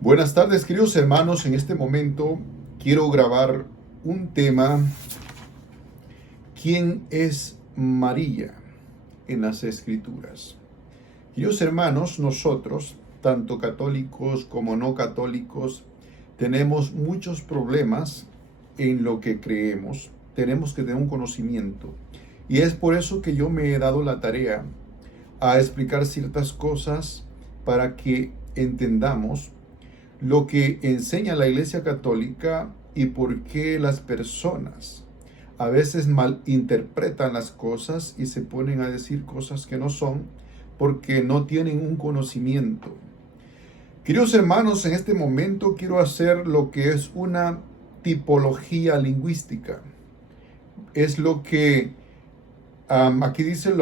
Buenas tardes, queridos hermanos. En este momento quiero grabar un tema: ¿quién es María en las Escrituras? Queridos hermanos, nosotros, tanto católicos como no católicos, tenemos muchos problemas en lo que creemos. Tenemos que tener un conocimiento. Y es por eso que yo me he dado la tarea a explicar ciertas cosas para que entendamos lo que enseña la Iglesia Católica y por qué las personas a veces malinterpretan las cosas y se ponen a decir cosas que no son porque no tienen un conocimiento. Queridos hermanos, en este momento quiero hacer lo que es una tipología lingüística. Es lo que aquí dice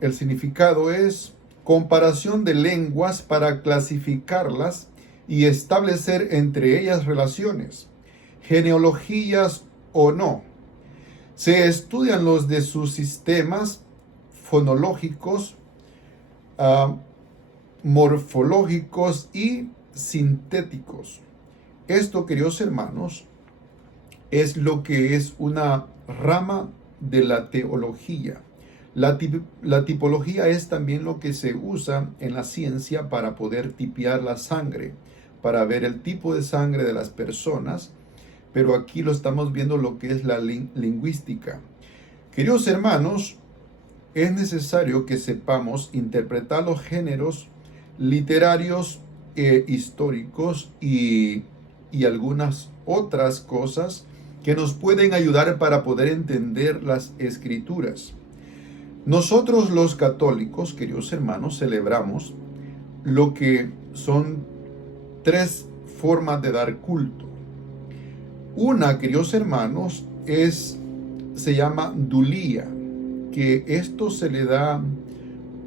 el significado es comparación de lenguas para clasificarlas y establecer entre ellas relaciones, genealogías o no. Se estudian los de sus sistemas fonológicos, uh, morfológicos y sintéticos. Esto, queridos hermanos, es lo que es una rama de la teología. La tipología es también lo que se usa en la ciencia para poder tipear la sangre, para ver el tipo de sangre de las personas, pero aquí lo estamos viendo lo que es la lingüística. Queridos hermanos, es necesario que sepamos interpretar los géneros literarios, históricos y algunas otras cosas que nos pueden ayudar para poder entender las escrituras. Nosotros los católicos, queridos hermanos, celebramos lo que son tres formas de dar culto. Una, queridos hermanos, se llama dulía, que esto se le da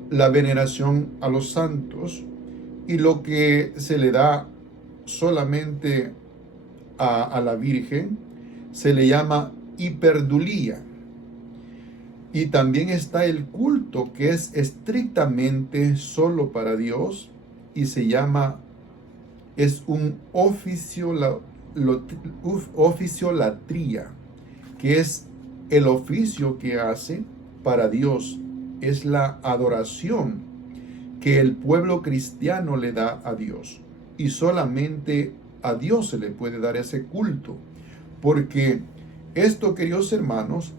la veneración a los santos, y lo que se le da solamente a la Virgen se le llama hiperdulía. Y también está el culto que es estrictamente solo para Dios y es un oficiolatría, que es el oficio que hace para Dios. Es la adoración que el pueblo cristiano le da a Dios. Y solamente a Dios se le puede dar ese culto. Porque esto, queridos hermanos,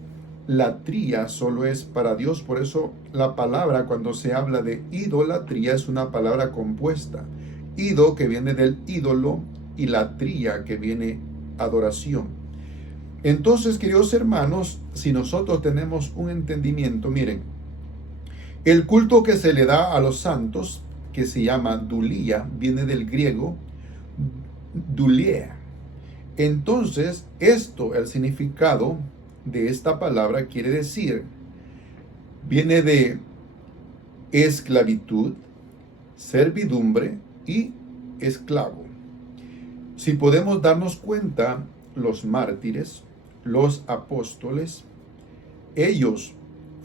la tría solo es para Dios. Por eso la palabra, cuando se habla de idolatría, es una palabra compuesta. Ido, que viene del ídolo, y la tría, que viene adoración. Entonces, queridos hermanos, si nosotros tenemos un entendimiento, miren, el culto que se le da a los santos, que se llama dulía, viene del griego dulia. Entonces, el significado de esta palabra quiere decir, viene de esclavitud, servidumbre y esclavo. Si podemos darnos cuenta, los mártires, los apóstoles, ellos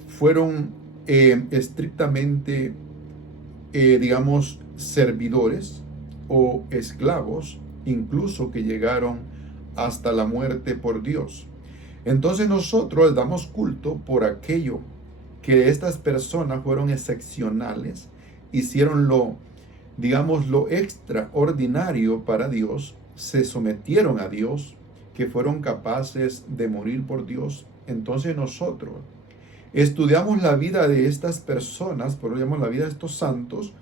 fueron estrictamente, digamos, servidores o esclavos, incluso que llegaron hasta la muerte por Dios. Entonces nosotros les damos culto por aquello que estas personas fueron excepcionales, hicieron lo extraordinario para Dios, se sometieron a Dios, que fueron capaces de morir por Dios. Entonces nosotros estudiamos la vida de estas personas, por ejemplo, la vida de estos santos,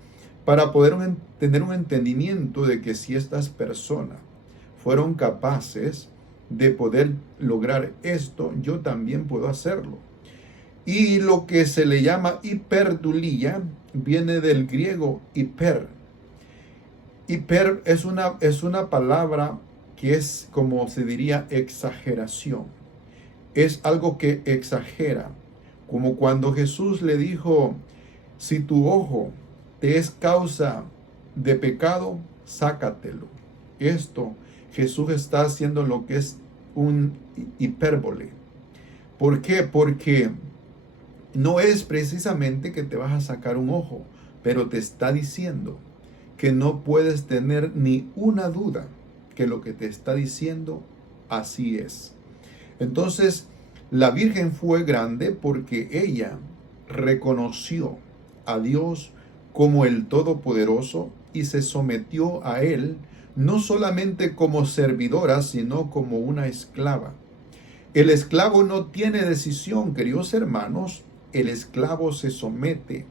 para poder tener un entendimiento de que si estas personas fueron capaces de poder lograr esto, yo también puedo hacerlo. Y lo que se le llama hiperdulía viene del griego hiper. Hiper es una palabra que es, como se diría, exageración. Es algo que exagera. Como cuando Jesús le dijo, si tu ojo te es causa de pecado, sácatelo. Esto, Jesús está haciendo lo que es un hipérbole. ¿Por qué? Porque no es precisamente que te vas a sacar un ojo, pero te está diciendo que no puedes tener ni una duda que lo que te está diciendo así es. Entonces, la Virgen fue grande porque ella reconoció a Dios como el Todopoderoso y se sometió a Él no solamente como servidora, sino como una esclava. El esclavo no tiene decisión, queridos hermanos. El esclavo se somete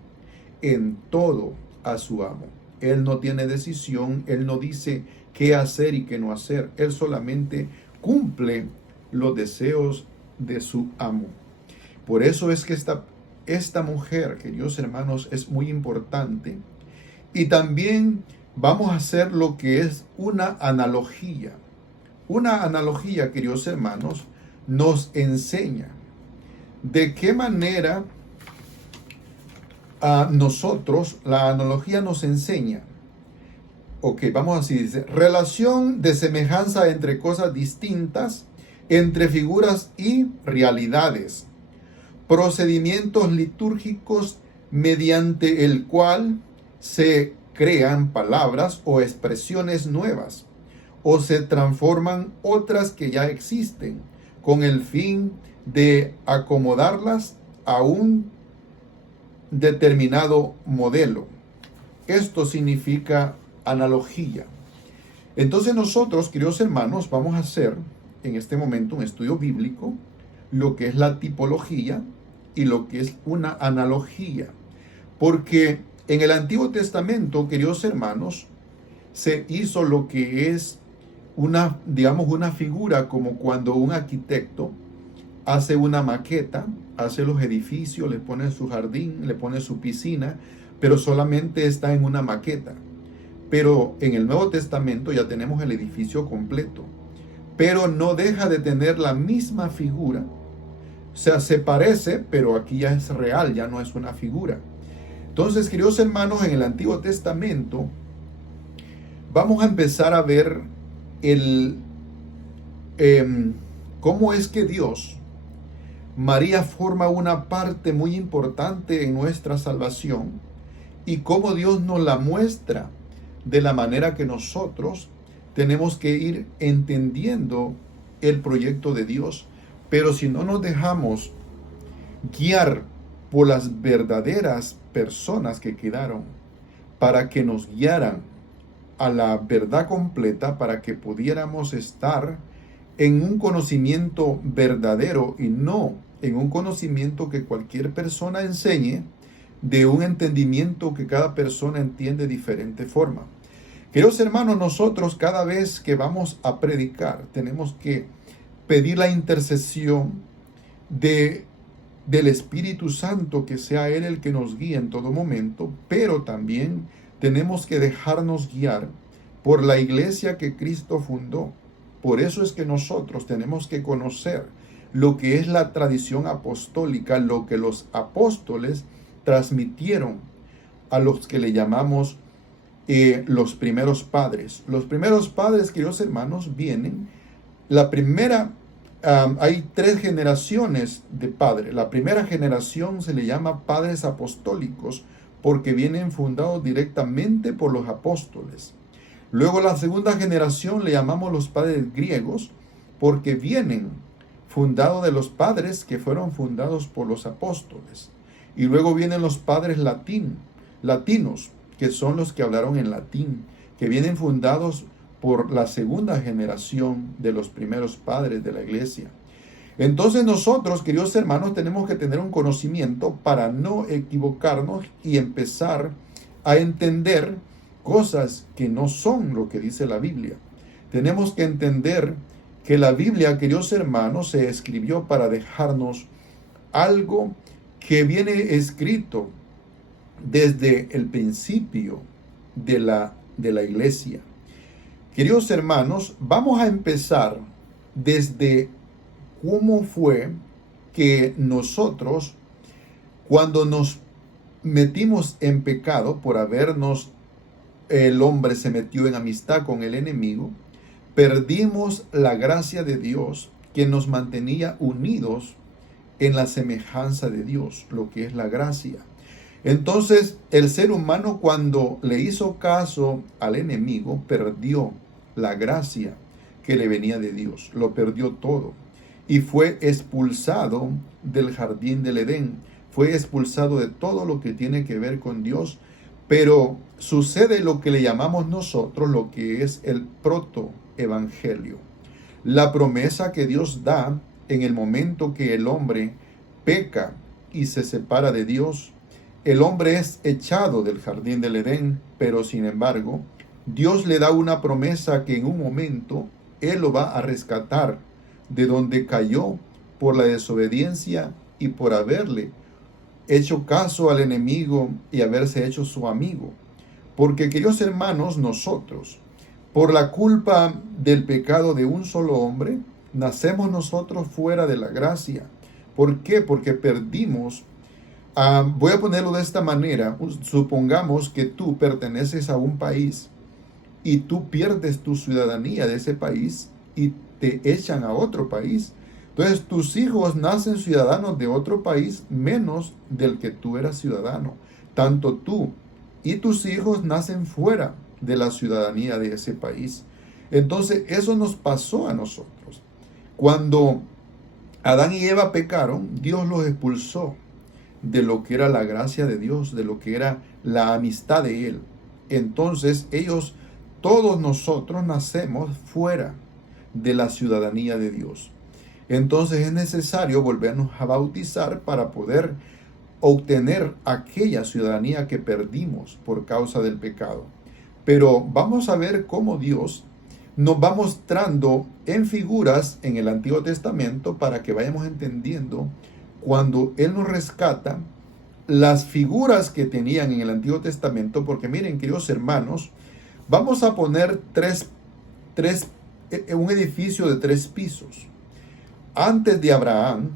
en todo a su amo. Él no tiene decisión, él no dice qué hacer y qué no hacer. Él solamente cumple los deseos de su amo. Por eso es que esta mujer, queridos hermanos, es muy importante. Y también vamos a hacer lo que es una analogía. Una analogía, queridos hermanos, nos enseña de qué manera a nosotros, la analogía nos enseña. Ok, vamos así, dice, relación de semejanza entre cosas distintas, entre figuras y realidades, procedimientos litúrgicos mediante el cual se crean palabras o expresiones nuevas, o se transforman otras que ya existen, con el fin de acomodarlas a un determinado modelo. Esto significa analogía. Entonces nosotros, queridos hermanos, vamos a hacer en este momento un estudio bíblico, lo que es la tipología y lo que es una analogía. Porque en el Antiguo Testamento, queridos hermanos, se hizo lo que es una, digamos, una figura, como cuando un arquitecto hace una maqueta, hace los edificios, le pone su jardín, le pone su piscina, pero solamente está en una maqueta. Pero en el Nuevo Testamento ya tenemos el edificio completo, pero no deja de tener la misma figura. O sea, se parece, pero aquí ya es real, ya no es una figura. Entonces, queridos hermanos, en el Antiguo Testamento vamos a empezar a ver cómo es que Dios, María forma una parte muy importante en nuestra salvación y cómo Dios nos la muestra de la manera que nosotros tenemos que ir entendiendo el proyecto de Dios. Pero si no nos dejamos guiar por las verdaderas personas que quedaron para que nos guiaran a la verdad completa, para que pudiéramos estar en un conocimiento verdadero y no en un conocimiento que cualquier persona enseñe, de un entendimiento que cada persona entiende de diferente forma. Queridos hermanos, nosotros cada vez que vamos a predicar tenemos que pedir la intercesión del Espíritu Santo, que sea Él el que nos guíe en todo momento, pero también tenemos que dejarnos guiar por la iglesia que Cristo fundó. Por eso es que nosotros tenemos que conocer lo que es la tradición apostólica, lo que los apóstoles transmitieron a los que le llamamos los primeros padres. Los primeros padres, queridos hermanos, vienen, la primera, hay 3 generaciones de padres. La primera generación se le llama padres apostólicos porque vienen fundados directamente por los apóstoles. Luego la segunda generación le llamamos los padres griegos porque vienen fundados de los padres que fueron fundados por los apóstoles. Y luego vienen los padres latinos, que son los que hablaron en latín, que vienen fundados por la segunda generación de los primeros padres de la iglesia. Entonces nosotros, queridos hermanos, tenemos que tener un conocimiento para no equivocarnos y empezar a entender cosas que no son lo que dice la Biblia. Tenemos que entender que la Biblia, queridos hermanos, se escribió para dejarnos algo que viene escrito desde el principio de la iglesia. Queridos hermanos, vamos a empezar desde cómo fue que nosotros, cuando nos metimos en pecado por el hombre se metió en amistad con el enemigo, perdimos la gracia de Dios que nos mantenía unidos en la semejanza de Dios, lo que es la gracia. Entonces, el ser humano, cuando le hizo caso al enemigo, perdió la gracia que le venía de Dios. Lo perdió todo. Y fue expulsado del jardín del Edén. Fue expulsado de todo lo que tiene que ver con Dios. Pero sucede lo que le llamamos nosotros, lo que es el protoevangelio. La promesa que Dios da en el momento que el hombre peca y se separa de Dios. El hombre es echado del jardín del Edén, pero sin embargo, Dios le da una promesa que en un momento Él lo va a rescatar de donde cayó por la desobediencia y por haberle hecho caso al enemigo y haberse hecho su amigo. Porque, queridos hermanos, nosotros, por la culpa del pecado de un solo hombre, nacemos nosotros fuera de la gracia. ¿Por qué? Porque perdimos. Voy a ponerlo de esta manera. Supongamos que tú perteneces a un país y tú pierdes tu ciudadanía de ese país y te echan a otro país. Entonces tus hijos nacen ciudadanos de otro país menos del que tú eras ciudadano. Tanto tú y tus hijos nacen fuera de la ciudadanía de ese país. Entonces eso nos pasó a nosotros. Cuando Adán y Eva pecaron, Dios los expulsó de lo que era la gracia de Dios, de lo que era la amistad de Él. Entonces todos nosotros nacemos fuera de la ciudadanía de Dios. Entonces es necesario volvernos a bautizar para poder obtener aquella ciudadanía que perdimos por causa del pecado. Pero vamos a ver cómo Dios nos va mostrando en figuras en el Antiguo Testamento para que vayamos entendiendo cuando Él nos rescata las figuras que tenían en el Antiguo Testamento. Porque miren, queridos hermanos, vamos a poner un edificio de 3 pisos. Antes de Abraham,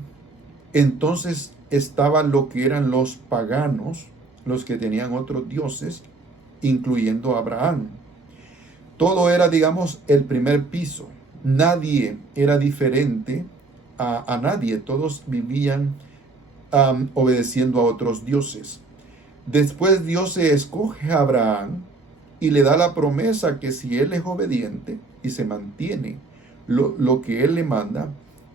entonces estaba lo que eran los paganos, los que tenían otros dioses, incluyendo a Abraham. Todo era, digamos, el primer piso. Nadie era diferente a nadie. Todos vivían obedeciendo a otros dioses. Después Dios se escoge a Abraham y le da la promesa que si él es obediente y se mantiene lo que él le manda,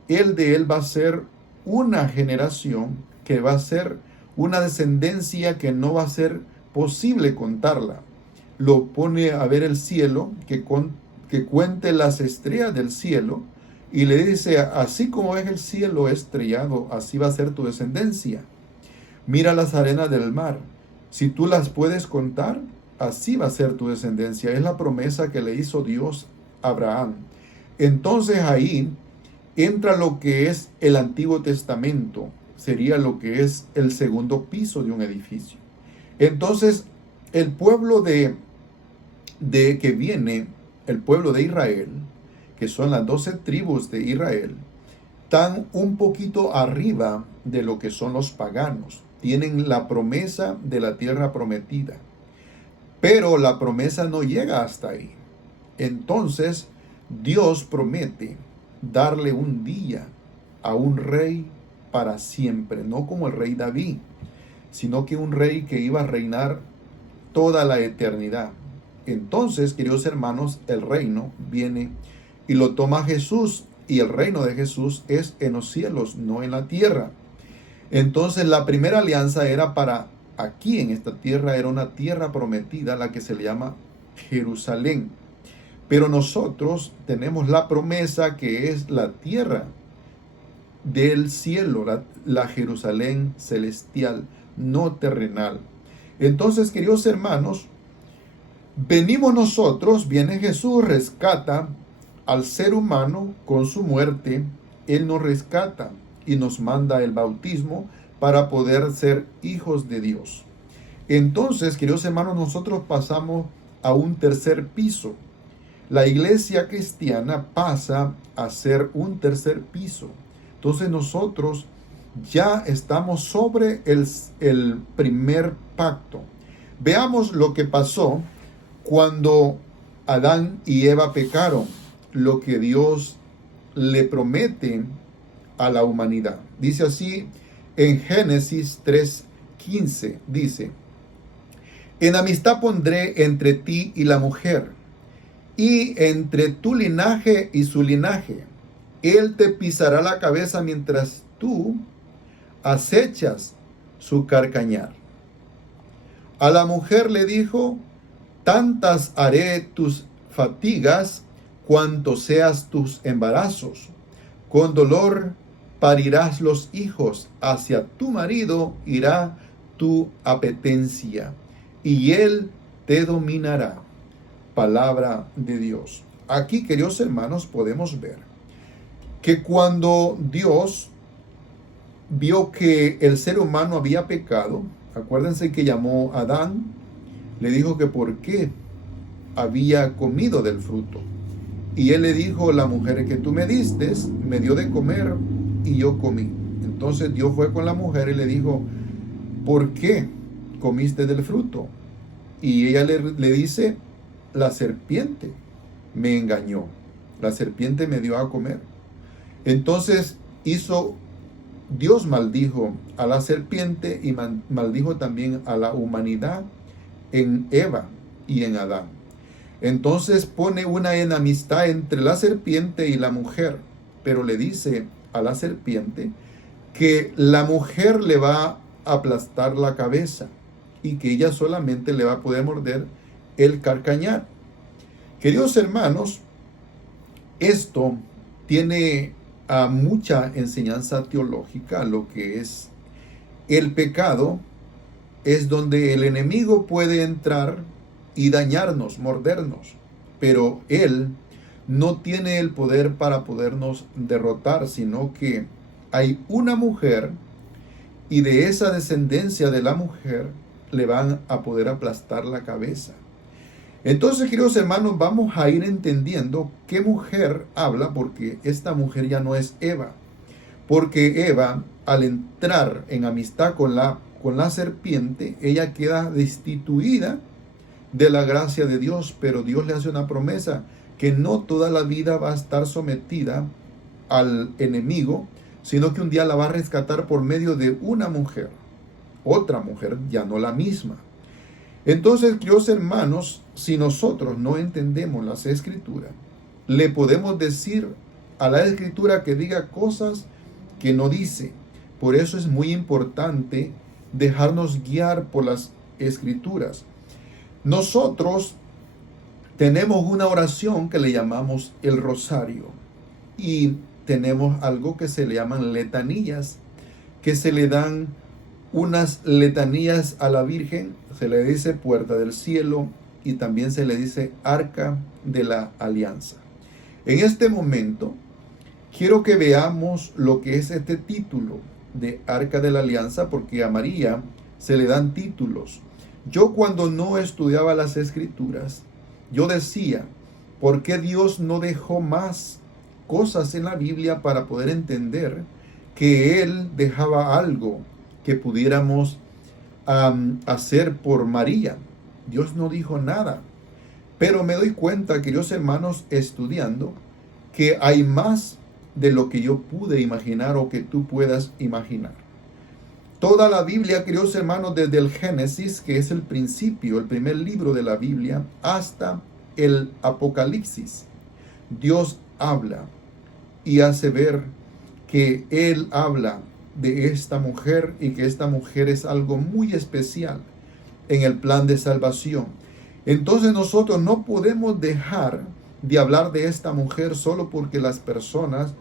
de él va a ser una generación que va a ser una descendencia que no va a ser posible contarla. Lo pone a ver el cielo, que cuente las estrellas del cielo, y le dice, así como es el cielo estrellado, así va a ser tu descendencia. Mira las arenas del mar, si tú las puedes contar, así va a ser tu descendencia. Es la promesa que le hizo Dios a Abraham. Entonces ahí entra lo que es el Antiguo Testamento, sería lo que es el segundo piso de un edificio. Entonces, el pueblo que viene, el pueblo de Israel, que son las 12 tribus de Israel, están un poquito arriba de lo que son los paganos. Tienen la promesa de la tierra prometida, pero la promesa no llega hasta ahí. Entonces, Dios promete darle un día a un rey para siempre, no como el rey David, sino que un rey que iba a reinar toda la eternidad. Entonces, queridos hermanos, el reino viene y lo toma Jesús, y el reino de Jesús es en los cielos, no en la tierra. Entonces, la primera alianza era para aquí en esta tierra, era una tierra prometida, la que se le llama Jerusalén. Pero nosotros tenemos la promesa que es la tierra del cielo, la Jerusalén celestial, no terrenal. Entonces, queridos hermanos, venimos nosotros, viene Jesús, rescata al ser humano con su muerte. Él nos rescata y nos manda el bautismo para poder ser hijos de Dios. Entonces, queridos hermanos, nosotros pasamos a un tercer piso. La iglesia cristiana pasa a ser un tercer piso. Entonces nosotros ya estamos sobre el primer pacto. Veamos lo que pasó cuando Adán y Eva pecaron, lo que Dios le promete a la humanidad. Dice así en Génesis 15 dice: enemistad pondré entre ti y la mujer, y entre tu linaje y su linaje. Él te pisará la cabeza mientras tú acechas su carcañar. A la mujer le dijo: tantas haré tus fatigas cuanto seas tus embarazos. Con dolor parirás los hijos, hacia tu marido irá tu apetencia, y él te dominará. Palabra de Dios. Aquí, queridos hermanos, podemos ver que cuando Dios vio que el ser humano había pecado, acuérdense que llamó a Adán, le dijo que por qué había comido del fruto. Y él le dijo: la mujer que tú me diste me dio de comer y yo comí. Entonces Dios fue con la mujer y le dijo: ¿por qué comiste del fruto? Y ella le dice: la serpiente me engañó. La serpiente me dio a comer. Entonces Dios maldijo a la serpiente y maldijo también a la humanidad en Eva y en Adán. Entonces pone una enemistad entre la serpiente y la mujer, pero le dice a la serpiente que la mujer le va a aplastar la cabeza y que ella solamente le va a poder morder el carcañar. Queridos hermanos, esto tiene mucha enseñanza teológica. Lo que es el pecado es donde el enemigo puede entrar y dañarnos, mordernos, pero él no tiene el poder para podernos derrotar, sino que hay una mujer, y de esa descendencia de la mujer le van a poder aplastar la cabeza. Entonces, queridos hermanos, vamos a ir entendiendo qué mujer habla, porque esta mujer ya no es Eva, porque Eva, al entrar en amistad con la serpiente, ella queda destituida de la gracia de Dios, pero Dios le hace una promesa que no toda la vida va a estar sometida al enemigo, sino que un día la va a rescatar por medio de una mujer, otra mujer, ya no la misma. Entonces, queridos hermanos, si nosotros no entendemos las escrituras, le podemos decir a la escritura que diga cosas que no dice. Por eso es muy importante dejarnos guiar por las escrituras. Nosotros tenemos una oración que le llamamos el rosario, y tenemos algo que se le llaman letanías, que se le dan unas letanías a la Virgen. Se le dice puerta del cielo y también se le dice arca de la alianza. En este momento quiero que veamos lo que es este título de arca de la alianza, porque a María se le dan títulos. Yo, cuando no estudiaba las escrituras, yo decía: ¿por qué Dios no dejó más cosas en la Biblia para poder entender que Él dejaba algo que pudiéramos hacer por María? Dios no dijo nada. Pero me doy cuenta, queridos hermanos, estudiando, que hay más de lo que yo pude imaginar o que tú puedas imaginar. Toda la Biblia, queridos hermanos, desde el Génesis, que es el principio, el primer libro de la Biblia, hasta el Apocalipsis, Dios habla y hace ver que Él habla de esta mujer, y que esta mujer es algo muy especial en el plan de salvación. Entonces nosotros no podemos dejar de hablar de esta mujer solo porque las personas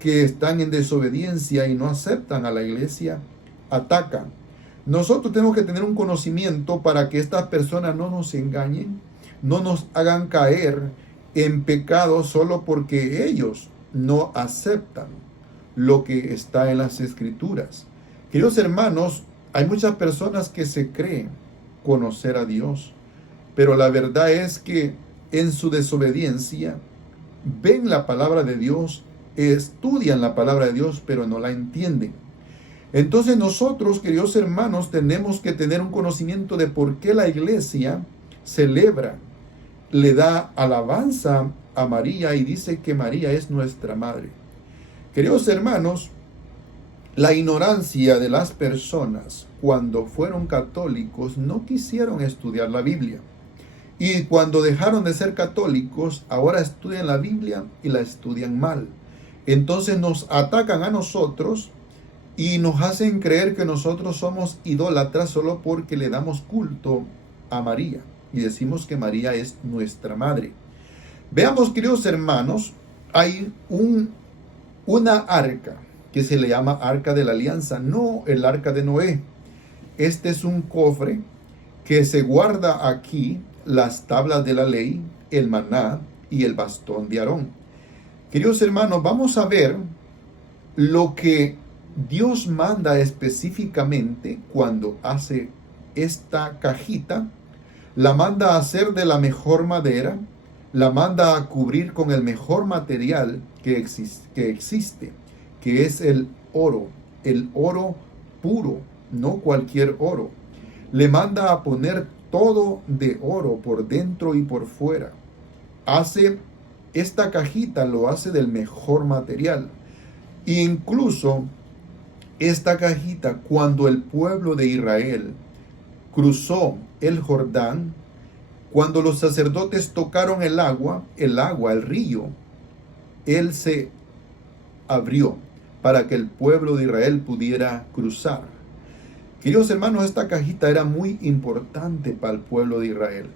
que están en desobediencia y no aceptan a la iglesia atacan. Nosotros tenemos que tener un conocimiento para que estas personas no nos engañen, no nos hagan caer en pecado solo porque ellos no aceptan lo que está en las escrituras. Queridos hermanos, hay muchas personas que se creen conocer a Dios, pero la verdad es que en su desobediencia ven la palabra de Dios, estudian la palabra de Dios, pero no la entienden. Entonces nosotros, queridos hermanos, tenemos que tener un conocimiento de por qué la iglesia celebra, le da alabanza a María y dice que María es nuestra madre. Queridos hermanos, la ignorancia de las personas cuando fueron católicos, no quisieron estudiar la Biblia. Y cuando dejaron de ser católicos, ahora estudian la Biblia y la estudian mal. Entonces nos atacan a nosotros y nos hacen creer que nosotros somos idólatras solo porque le damos culto a María y decimos que María es nuestra madre. Veamos, queridos hermanos, hay una arca que se le llama Arca de la Alianza, no el Arca de Noé. Este es un cofre que se guarda aquí las tablas de la ley, el maná y el bastón de Aarón. Queridos hermanos, vamos a ver lo que Dios manda específicamente cuando hace esta cajita. La manda a hacer de la mejor madera, la manda a cubrir con el mejor material que existe, que es el oro puro, no cualquier oro. Le manda a poner todo de oro por dentro y por fuera. Hace esta cajita, lo hace del mejor material. E incluso esta cajita, cuando el pueblo de Israel cruzó el Jordán, cuando los sacerdotes tocaron el agua, el río, él se abrió para que el pueblo de Israel pudiera cruzar. Queridos hermanos, esta cajita era muy importante para el pueblo de Israel.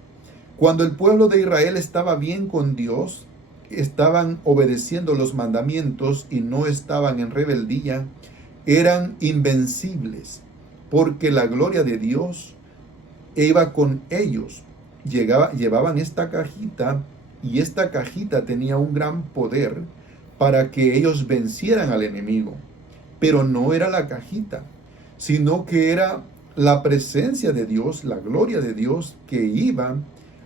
Cuando el pueblo de Israel estaba bien con Dios, estaban obedeciendo los mandamientos y no estaban en rebeldía, eran invencibles, porque la gloria de Dios iba con ellos. Llevaban esta cajita y esta cajita tenía un gran poder para que ellos vencieran al enemigo. Pero no era la cajita, sino que era la presencia de Dios, la gloria de Dios que iba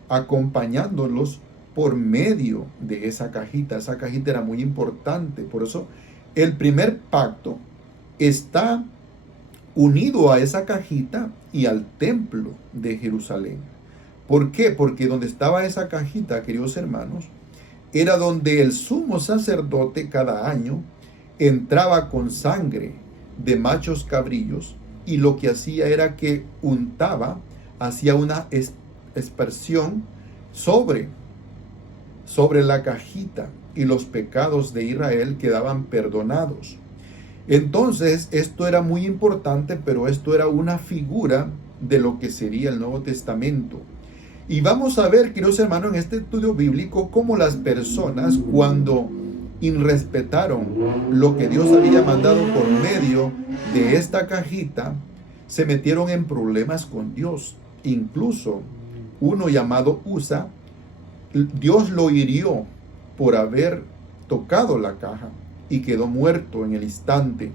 acompañándolos por medio de esa cajita. Esa cajita era muy importante. Por eso el primer pacto está unido a esa cajita y al templo de Jerusalén. ¿Por qué? Porque donde estaba esa cajita, queridos hermanos, era donde el sumo sacerdote cada año entraba con sangre de machos cabrillos y lo que hacía era que untaba, hacía una aspersión sobre la cajita y los pecados de Israel quedaban perdonados. Entonces, esto era muy importante, pero esto era una figura de lo que sería el Nuevo Testamento. Y vamos a ver, queridos hermanos, en este estudio bíblico, cómo las personas, cuando irrespetaron lo que Dios había mandado por medio de esta cajita, se metieron en problemas con Dios. Incluso uno llamado Usa, Dios lo hirió por haber tocado la caja y quedó muerto en el instante.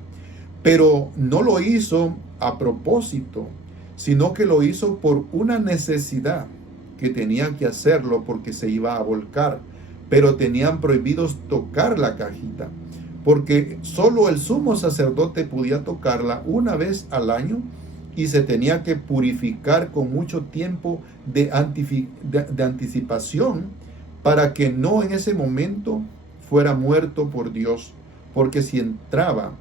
Pero no lo hizo a propósito, sino que lo hizo por una necesidad que tenía que hacerlo porque se iba a volcar. Pero tenían prohibidos tocar la cajita, porque solo el sumo sacerdote podía tocarla una vez al año y se tenía que purificar con mucho tiempo de anticipación para que no en ese momento fuera muerto por Dios, porque si entraba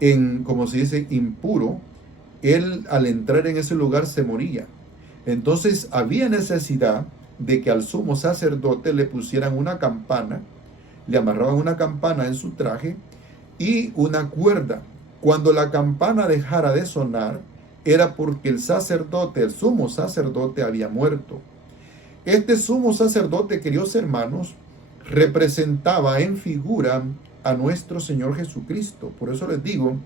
en, como se dice, impuro, él al entrar en ese lugar se moría. Entonces había necesidad de que al sumo sacerdote le pusieran una campana, le amarraban una campana en su traje y una cuerda. Cuando la campana dejara de sonar, era porque el sumo sacerdote había muerto. Este sumo sacerdote, queridos hermanos, representaba en figura a nuestro Señor Jesucristo. Por eso les digo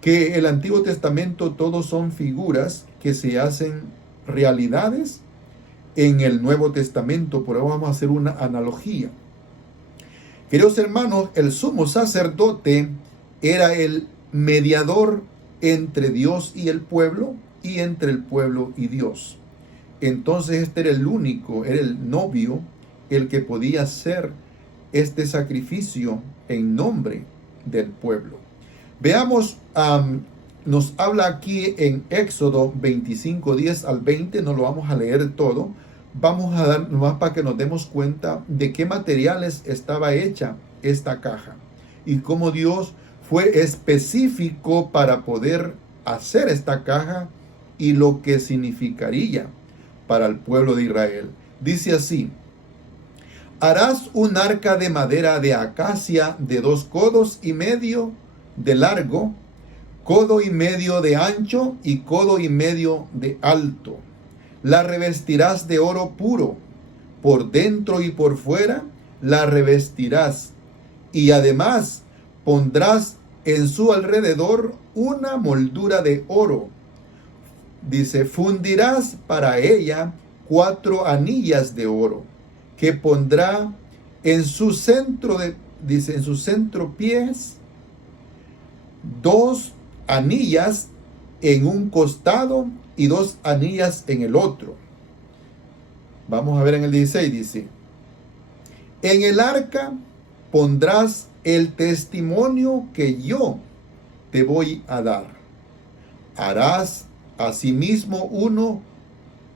que el Antiguo Testamento todos son figuras que se hacen realidades en el Nuevo Testamento. Por eso vamos a hacer una analogía. Queridos hermanos, el sumo sacerdote era el mediador entre Dios y el pueblo y entre el pueblo y Dios. Entonces este era el único, era el novio, el que podía hacer este sacrificio en nombre del pueblo. Veamos, nos habla aquí en Éxodo 25, 10 al 20, no lo vamos a leer todo, vamos a dar nomás para que nos demos cuenta de qué materiales estaba hecha esta caja y cómo Dios fue específico para poder hacer esta caja y lo que significaría para el pueblo de Israel. Dice así: harás un arca de madera de acacia de 2 codos y medio de largo, 1,5 codos de ancho y 1,5 codos de alto. La revestirás de oro puro, por dentro y por fuera la revestirás, y además pondrás en su alrededor una moldura de oro. Dice, fundirás para ella 4 anillas de oro, que pondrá en su centro, en su centro pies, 2 anillas en un costado y 2 anillas en el otro. Vamos a ver en el 16, dice: en el arca pondrás el testimonio que yo te voy a dar. Harás asimismo uno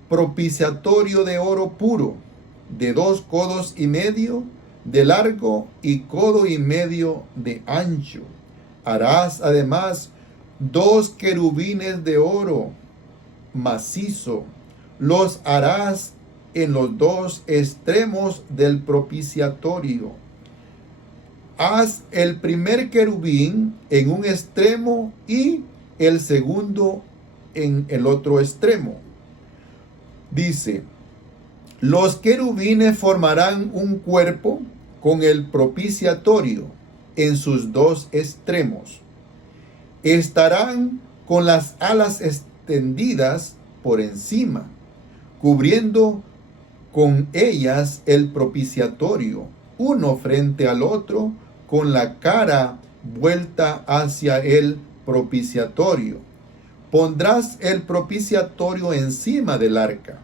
propiciatorio de oro puro, de 2,5 codos de largo y 1,5 codos de ancho. Harás además 2 querubines de oro macizo. Los harás en los 2 extremos del propiciatorio. Haz el primer querubín en un extremo y el segundo en el otro extremo. Dice, los querubines formarán un cuerpo con el propiciatorio en sus 2 extremos. Estarán con las alas extendidas por encima, cubriendo con ellas el propiciatorio, uno frente al otro, con la cara vuelta hacia el propiciatorio. Pondrás el propiciatorio encima del arca,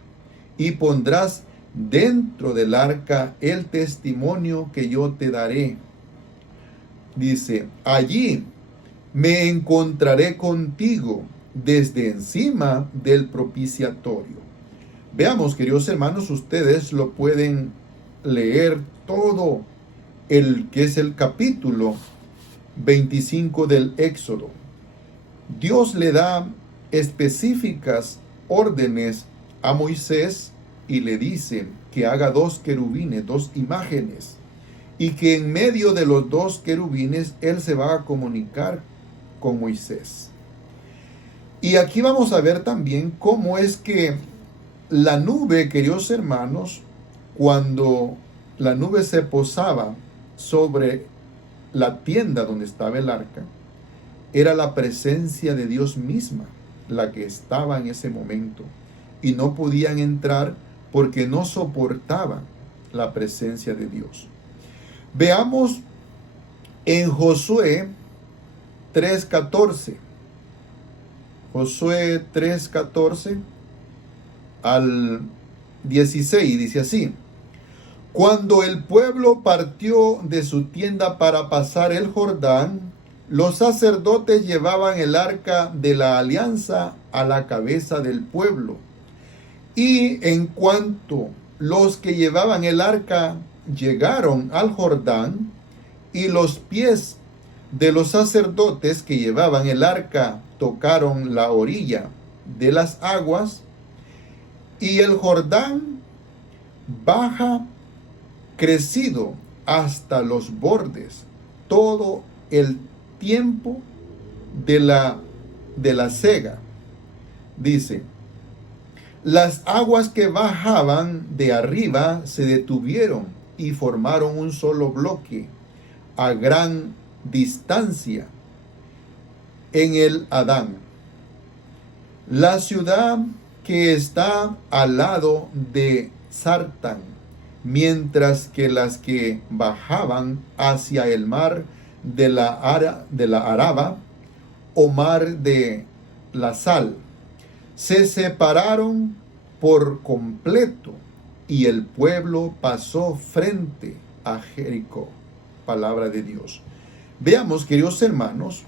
y pondrás dentro del arca el testimonio que yo te daré. Dice, allí me encontraré contigo desde encima del propiciatorio. Veamos, queridos hermanos, ustedes lo pueden leer todo el que es el capítulo 25 del Éxodo. Dios le da específicas órdenes a Moisés y le dice que haga 2 querubines, 2 imágenes, y que en medio de los 2 querubines él se va a comunicar con Moisés. Y aquí vamos a ver también cómo es que la nube, queridos hermanos, cuando la nube se posaba sobre la tienda donde estaba el arca, era la presencia de Dios misma la que estaba en ese momento, y no podían entrar porque no soportaban la presencia de Dios. Veamos en Josué 3:14. Josué 3:14 al 16 dice así: cuando el pueblo partió de su tienda para pasar el Jordán, los sacerdotes llevaban el arca de la alianza a la cabeza del pueblo. Y en cuanto los que llevaban el arca llegaron al Jordán, y los pies de los sacerdotes que llevaban el arca tocaron la orilla de las aguas, y el Jordán baja crecido hasta los bordes todo el tiempo de la sega. Dice, las aguas que bajaban de arriba se detuvieron y formaron un solo bloque a gran distancia en el Adán. La ciudad que está al lado de Sartán, mientras que las que bajaban hacia el mar de la Araba o mar de la Sal se separaron por completo, y el pueblo pasó frente a Jericó. Palabra de Dios. Veamos, queridos hermanos,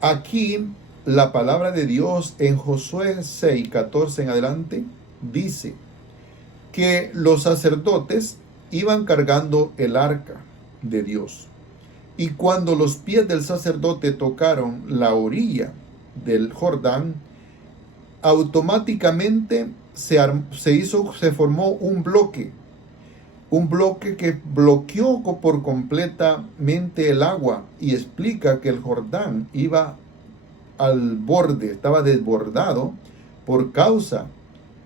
aquí la palabra de Dios en Josué 6:14 en adelante dice que los sacerdotes iban cargando el arca de Dios, y cuando los pies del sacerdote tocaron la orilla del Jordán, automáticamente se formó un bloque que bloqueó por completamente el agua, y explica que el Jordán iba al borde, estaba desbordado por causa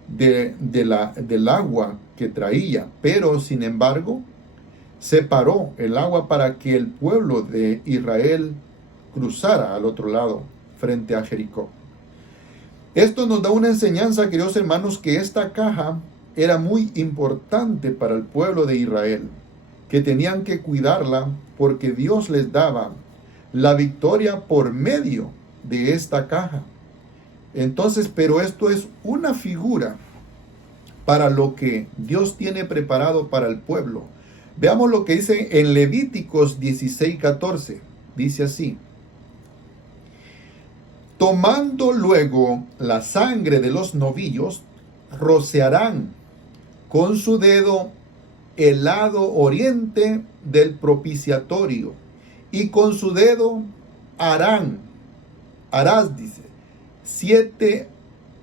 del agua que traía, pero sin embargo separó el agua para que el pueblo de Israel cruzara al otro lado frente a Jericó. Esto nos da una enseñanza, queridos hermanos, que esta caja era muy importante para el pueblo de Israel, que tenían que cuidarla porque Dios les daba la victoria por medio de esta caja. Entonces, pero esto es una figura para lo que Dios tiene preparado para el pueblo. Veamos lo que dice en Levíticos 16:14. Dice así: tomando luego la sangre de los novillos, rociarán con su dedo el lado oriente del propiciatorio, y con su dedo harás, dice, 7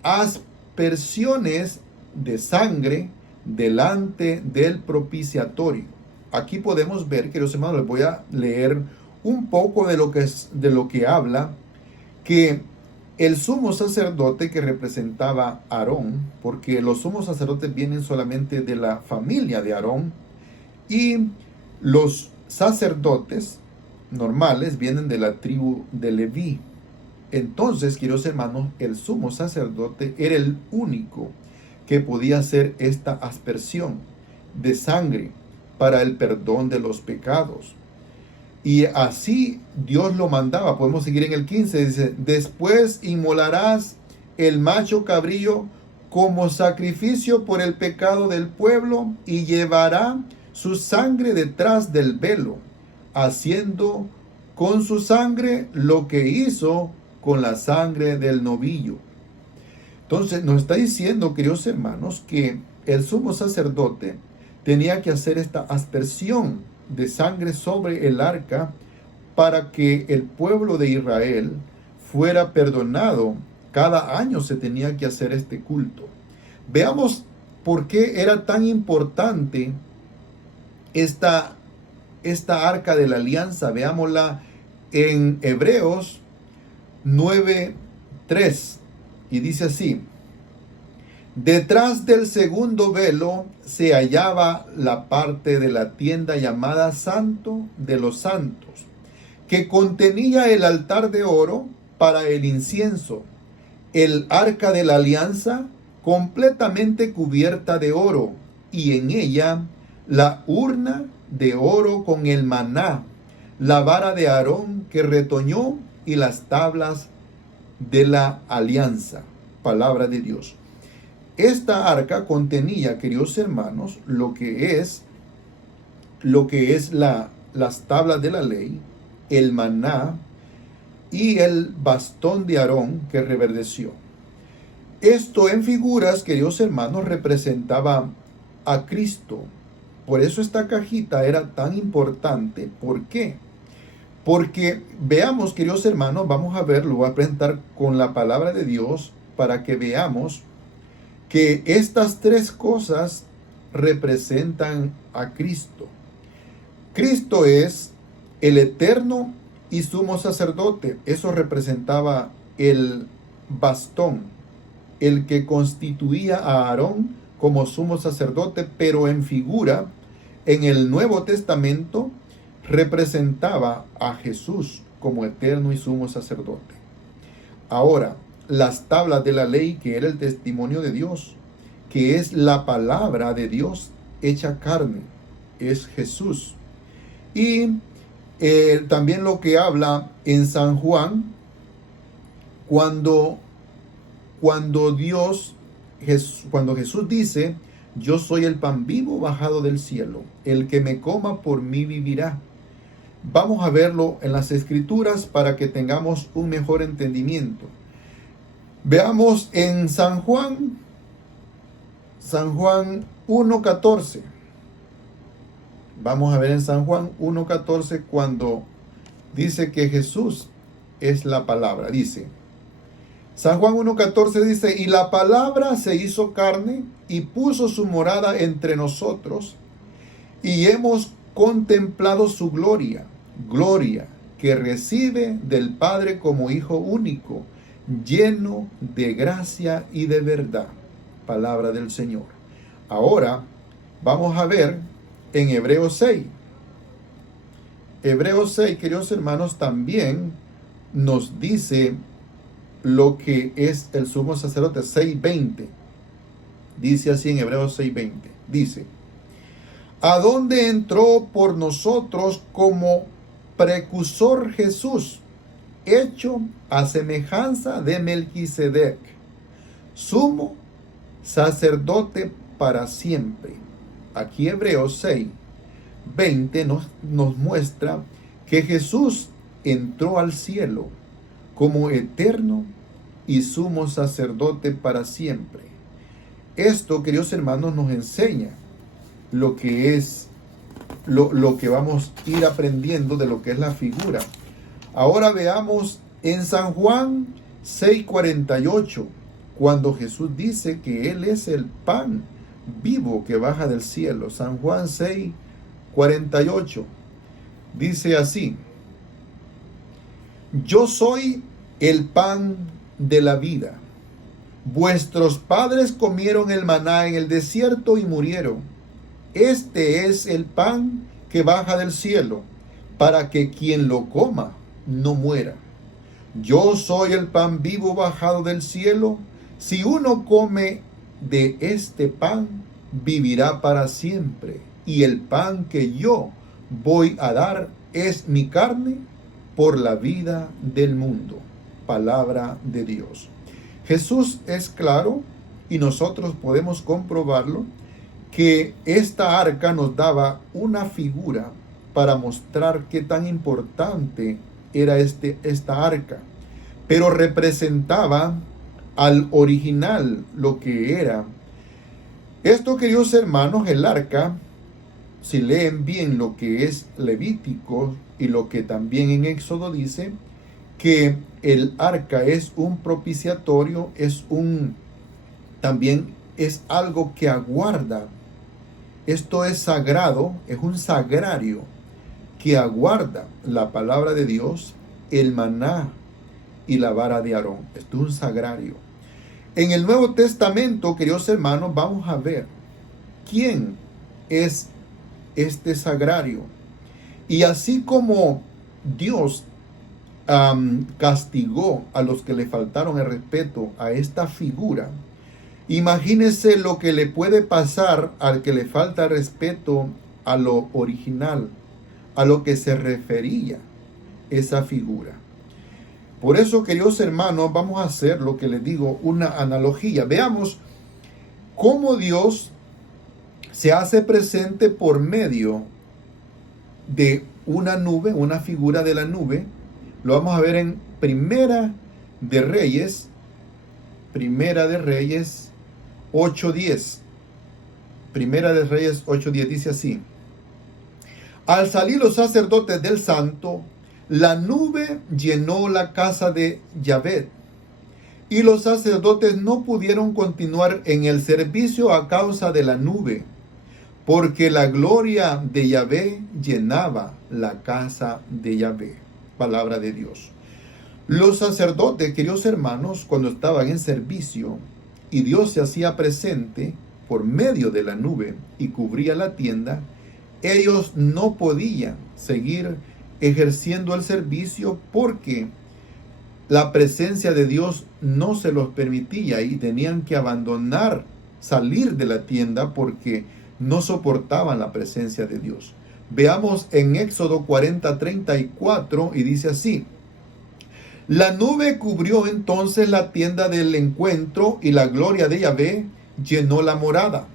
aspersiones de sangre delante del propiciatorio. Aquí podemos ver, queridos hermanos, les voy a leer un poco de lo que habla, que el sumo sacerdote que representaba a Aarón, porque los sumos sacerdotes vienen solamente de la familia de Aarón, y los sacerdotes normales vienen de la tribu de Leví. Entonces, queridos hermanos, el sumo sacerdote era el único que podía hacer esta aspersión de sangre para el perdón de los pecados. Y así Dios lo mandaba. Podemos seguir en el 15. Dice: después inmolarás el macho cabrío como sacrificio por el pecado del pueblo, y llevará su sangre detrás del velo, haciendo con su sangre lo que hizo con la sangre del novillo. Entonces nos está diciendo, queridos hermanos, que el sumo sacerdote tenía que hacer esta aspersión de sangre sobre el arca para que el pueblo de Israel fuera perdonado. Cada año se tenía que hacer este culto. Veamos por qué era tan importante esta arca de la alianza. Veámosla en Hebreos 9:3, y dice así: detrás del segundo velo se hallaba la parte de la tienda llamada Santo de los Santos, que contenía el altar de oro para el incienso, el arca de la alianza completamente cubierta de oro, y en ella la urna de oro con el maná, la vara de Aarón que retoñó, y las tablas de la alianza. Palabra de Dios. Esta arca contenía, queridos hermanos, lo que es las tablas de la ley, el maná y el bastón de Aarón que reverdeció. Esto en figuras, queridos hermanos, representaba a Cristo. Por eso esta cajita era tan importante. ¿Por qué? Porque veamos, queridos hermanos, vamos a ver, lo voy a presentar con la palabra de Dios para que veamos que estas tres cosas representan a Cristo. Cristo es el eterno y sumo sacerdote. Eso representaba el bastón, el que constituía a Aarón como sumo sacerdote, pero en figura, en el Nuevo Testamento, representaba a Jesús como eterno y sumo sacerdote. Ahora, las tablas de la ley, que era el testimonio de Dios, que es la palabra de Dios hecha carne, es Jesús. Y también lo que habla en San Juan, cuando Jesús dice: yo soy el pan vivo bajado del cielo, el que me coma por mí vivirá. Vamos a verlo en las Escrituras para que tengamos un mejor entendimiento. Veamos en San Juan 1:14. Vamos a ver en San Juan 1:14 cuando dice que Jesús es la palabra. Dice: San Juan 1:14 dice, y la palabra se hizo carne y puso su morada entre nosotros, y hemos contemplado su gloria, gloria que recibe del Padre como Hijo único, lleno de gracia y de verdad. Palabra del Señor. Ahora vamos a ver en Hebreos 6. Hebreos 6, queridos hermanos, también nos dice lo que es el sumo sacerdote. 6:20. Dice así en Hebreos 6:20. Dice, a donde entró por nosotros como precursor Jesús, hecho a semejanza de Melquisedec, sumo sacerdote para siempre. Aquí Hebreos 6:20 nos muestra que Jesús entró al cielo como eterno y sumo sacerdote para siempre. Esto, queridos hermanos, nos enseña lo que es lo que vamos a ir aprendiendo de lo que es la figura. Ahora veamos en San Juan 6:48, cuando Jesús dice que Él es el pan vivo que baja del cielo. San Juan 6:48 dice así, yo soy el pan de la vida. Vuestros padres comieron el maná en el desierto y murieron. Este es el pan que baja del cielo, para que quien lo coma no muera. Yo soy el pan vivo bajado del cielo. Si uno come de este pan, vivirá para siempre. Y el pan que yo voy a dar es mi carne por la vida del mundo. Palabra de Dios. Jesús es claro, y nosotros podemos comprobarlo, que esta arca nos daba una figura para mostrar qué tan importante era esta arca, pero representaba al original, lo que era. Esto, queridos hermanos, el arca, si leen bien lo que es Levítico y lo que también en Éxodo dice, que el arca es un propiciatorio, también es algo que aguarda. Esto es sagrado, es un sagrario que aguarda la palabra de Dios, el maná y la vara de Aarón. Esto es un sagrario. En el Nuevo Testamento, queridos hermanos, vamos a ver quién es este sagrario. Y así como Dios castigó a los que le faltaron el respeto a esta figura, imagínese lo que le puede pasar al que le falta respeto a lo original, a lo que se refería esa figura. Por eso, queridos hermanos, vamos a hacer lo que les digo, una analogía. Veamos cómo Dios se hace presente por medio de una nube, una figura de la nube. Lo vamos a ver en Primera de Reyes 8:10. Primera de Reyes 8:10 dice así: al salir los sacerdotes del santo, la nube llenó la casa de Yahvé, y los sacerdotes no pudieron continuar en el servicio a causa de la nube, porque la gloria de Yahvé llenaba la casa de Yahvé. Palabra de Dios. Los sacerdotes, queridos hermanos, cuando estaban en servicio y Dios se hacía presente por medio de la nube y cubría la tienda, ellos no podían seguir ejerciendo el servicio porque la presencia de Dios no se los permitía y tenían que abandonar, salir de la tienda porque no soportaban la presencia de Dios. Veamos en Éxodo 40:34 y dice así: la nube cubrió entonces la tienda del encuentro y la gloria de Yahvé llenó la morada.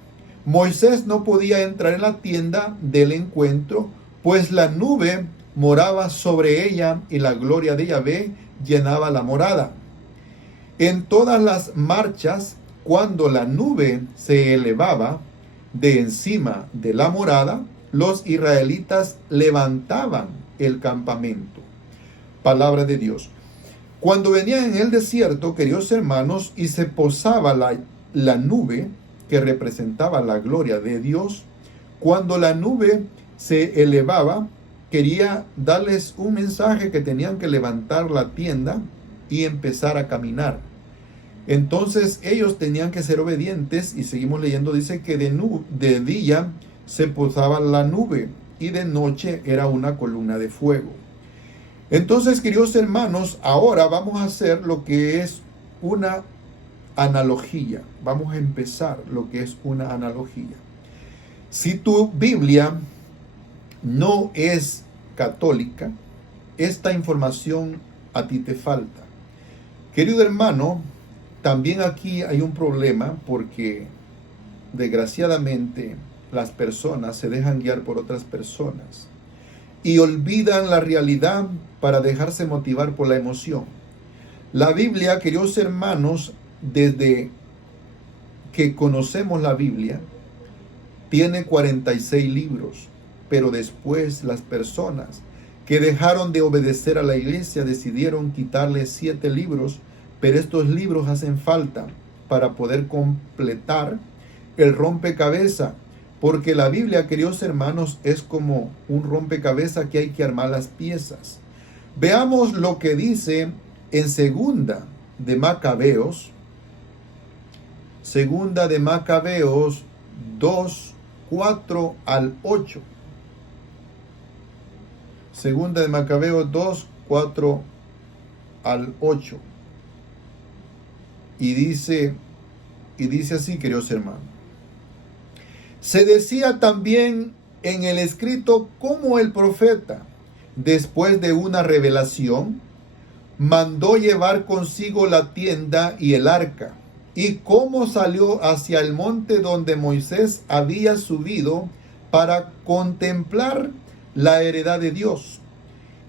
Moisés no podía entrar en la tienda del encuentro, pues la nube moraba sobre ella y la gloria de Yahvé llenaba la morada. En todas las marchas, cuando la nube se elevaba de encima de la morada, los israelitas levantaban el campamento. Palabra de Dios. Cuando venían en el desierto, queridos hermanos, y se posaba la nube que representaba la gloria de Dios, cuando la nube se elevaba, quería darles un mensaje que tenían que levantar la tienda y empezar a caminar. Entonces ellos tenían que ser obedientes, y seguimos leyendo, dice que de día se posaba la nube y de noche era una columna de fuego. Entonces, queridos hermanos, ahora vamos a hacer lo que es una analogía. Vamos a empezar lo que es una analogía. Si tu Biblia no es católica, esta información a ti te falta. Querido hermano, también aquí hay un problema porque desgraciadamente las personas se dejan guiar por otras personas y olvidan la realidad para dejarse motivar por la emoción. La Biblia, queridos hermanos, desde que conocemos la Biblia, tiene 46 libros, pero después las personas que dejaron de obedecer a la iglesia decidieron quitarle 7 libros, pero estos libros hacen falta para poder completar el rompecabezas, porque la Biblia, queridos hermanos, es como un rompecabezas que hay que armar las piezas. Veamos lo que dice en Segunda de Macabeos 2, 4 al 8. Segunda de Macabeos 2, 4 al 8. Y dice así, queridos hermanos. Se decía también en el escrito cómo el profeta, después de una revelación, mandó llevar consigo la tienda y el arca, y cómo salió hacia el monte donde Moisés había subido para contemplar la heredad de Dios.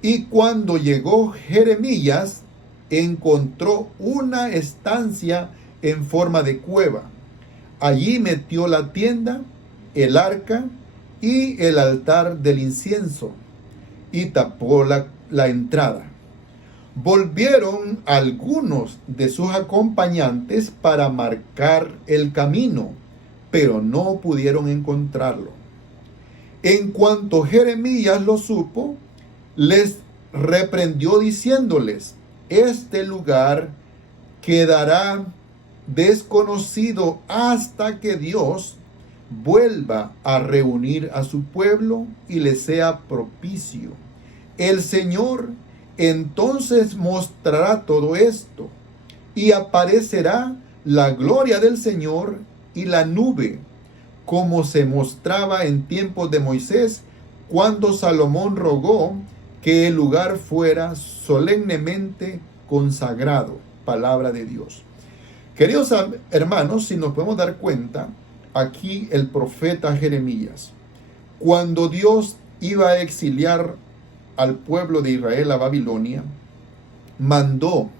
Y cuando llegó Jeremías, encontró una estancia en forma de cueva. Allí metió la tienda, el arca y el altar del incienso, y tapó la entrada. Volvieron algunos de sus acompañantes para marcar el camino, pero no pudieron encontrarlo. En cuanto Jeremías lo supo, les reprendió diciéndoles: este lugar quedará desconocido hasta que Dios vuelva a reunir a su pueblo y le sea propicio. El Señor entonces mostrará todo esto, y aparecerá la gloria del Señor y la nube, como se mostraba en tiempos de Moisés, cuando Salomón rogó que el lugar fuera solemnemente consagrado. Palabra de Dios. Queridos hermanos, si nos podemos dar cuenta, aquí el profeta Jeremías, cuando Dios iba a exiliar al pueblo de Israel a Babilonia, mandó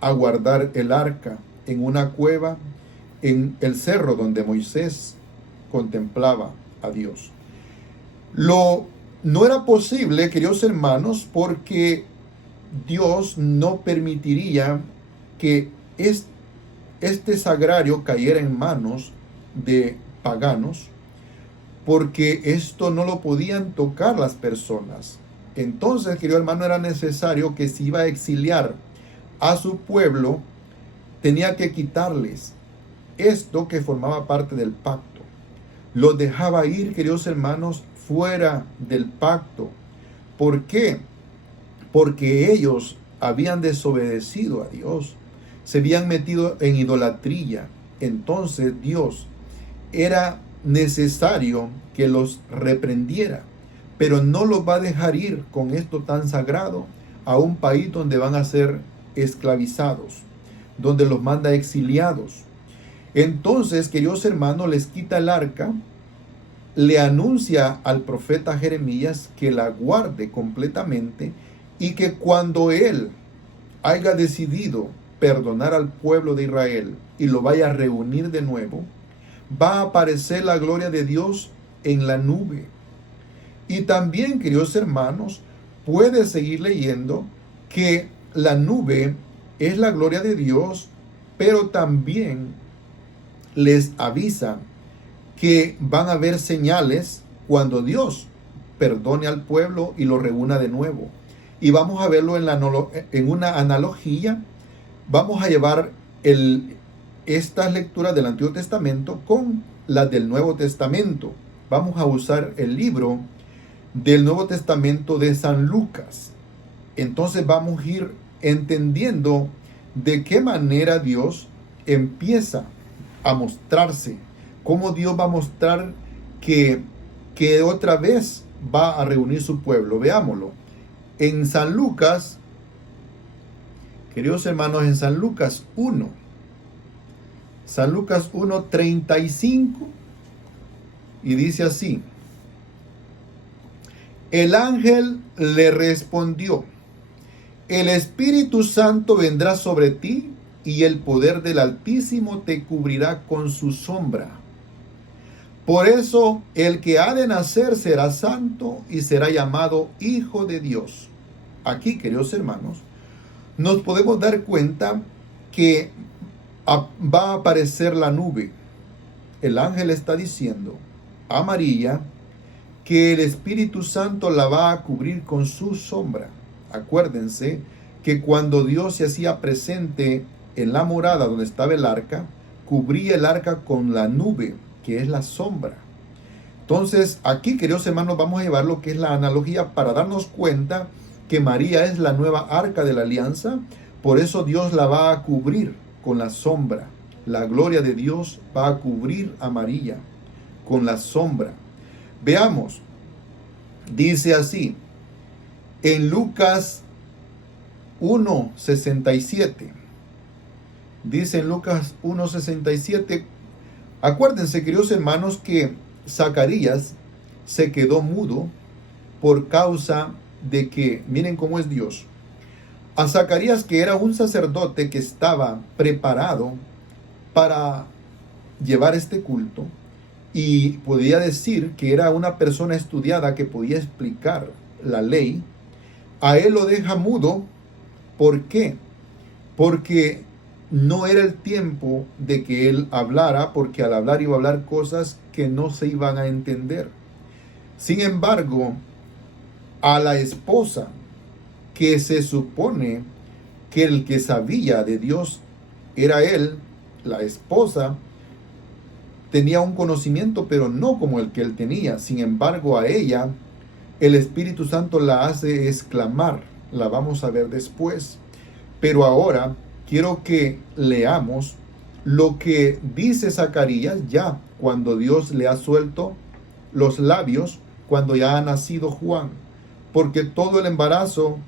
a guardar el arca en una cueva en el cerro donde Moisés contemplaba a Dios. No era posible, queridos hermanos, porque Dios no permitiría que este sagrario cayera en manos de paganos, porque esto no lo podían tocar las personas. Entonces, querido hermano, era necesario que si iba a exiliar a su pueblo, tenía que quitarles esto que formaba parte del pacto. Los dejaba ir, queridos hermanos, fuera del pacto. ¿Por qué? Porque ellos habían desobedecido a Dios, se habían metido en idolatría. Entonces Dios era necesario que los reprendiera, pero no los va a dejar ir con esto tan sagrado a un país donde van a ser esclavizados, donde los manda exiliados. Entonces, queridos hermanos, les quita el arca, le anuncia al profeta Jeremías que la guarde completamente y que cuando él haya decidido perdonar al pueblo de Israel y lo vaya a reunir de nuevo, va a aparecer la gloria de Dios en la nube. Y también, queridos hermanos, puede seguir leyendo que la nube es la gloria de Dios, pero también les avisa que van a haber señales cuando Dios perdone al pueblo y lo reúna de nuevo. Y vamos a verlo en una analogía. Vamos a llevar estas lecturas del Antiguo Testamento con las del Nuevo Testamento. Vamos a usar el libro del Nuevo Testamento de San Lucas. Entonces vamos a ir entendiendo de qué manera Dios empieza a mostrarse, cómo Dios va a mostrar que otra vez va a reunir su pueblo. Veámoslo. En San Lucas, queridos hermanos, en San Lucas 1, San Lucas 1:35, y dice así: el ángel le respondió: el Espíritu Santo vendrá sobre ti, y el poder del Altísimo te cubrirá con su sombra. Por eso el que ha de nacer será santo y será llamado Hijo de Dios. Aquí, queridos hermanos, nos podemos dar cuenta que va a aparecer la nube. El ángel está diciendo a María que el Espíritu Santo la va a cubrir con su sombra. Acuérdense que cuando Dios se hacía presente en la morada donde estaba el arca, cubría el arca con la nube, que es la sombra. Entonces, aquí, queridos hermanos, vamos a llevar lo que es la analogía para darnos cuenta que María es la nueva arca de la alianza. Por eso Dios la va a cubrir con la sombra. La gloria de Dios va a cubrir a María con la sombra. Veamos, dice así, en Lucas 1:67. Dice en Lucas 1:67, acuérdense, queridos hermanos, que Zacarías se quedó mudo por causa de que, miren cómo es Dios. A Zacarías, que era un sacerdote que estaba preparado para llevar este culto, y podía decir que era una persona estudiada que podía explicar la ley, a él lo deja mudo. ¿Por qué? Porque no era el tiempo de que él hablara, porque al hablar iba a hablar cosas que no se iban a entender. Sin embargo, a la esposa, que se supone que el que sabía de Dios era él, la esposa tenía un conocimiento, pero no como el que él tenía. Sin embargo, a ella, el Espíritu Santo la hace exclamar. La vamos a ver después. Pero ahora quiero que leamos lo que dice Zacarías ya cuando Dios le ha suelto los labios, cuando ya ha nacido Juan. Porque todo el embarazo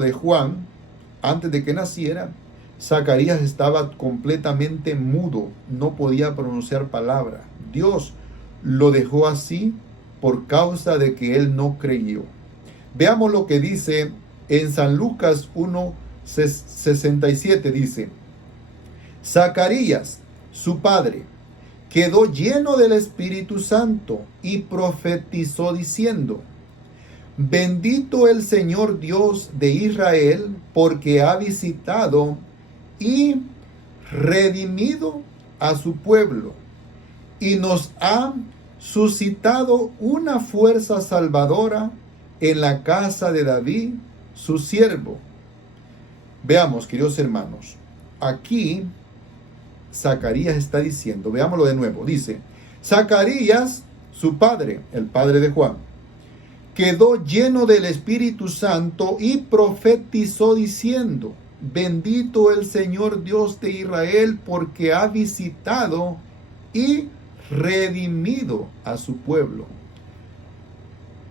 de Juan, antes de que naciera, Zacarías estaba completamente mudo, no podía pronunciar palabra. Dios lo dejó así por causa de que él no creyó. Veamos lo que dice en San Lucas 1:67, dice: Zacarías, su padre, quedó lleno del Espíritu Santo y profetizó diciendo: bendito el Señor Dios de Israel, porque ha visitado y redimido a su pueblo, y nos ha suscitado una fuerza salvadora en la casa de David, su siervo. Veamos, queridos hermanos, aquí Zacarías está diciendo, veámoslo de nuevo, dice: Zacarías, su padre, el padre de Juan, quedó lleno del Espíritu Santo y profetizó diciendo: bendito el Señor Dios de Israel, porque ha visitado y redimido a su pueblo,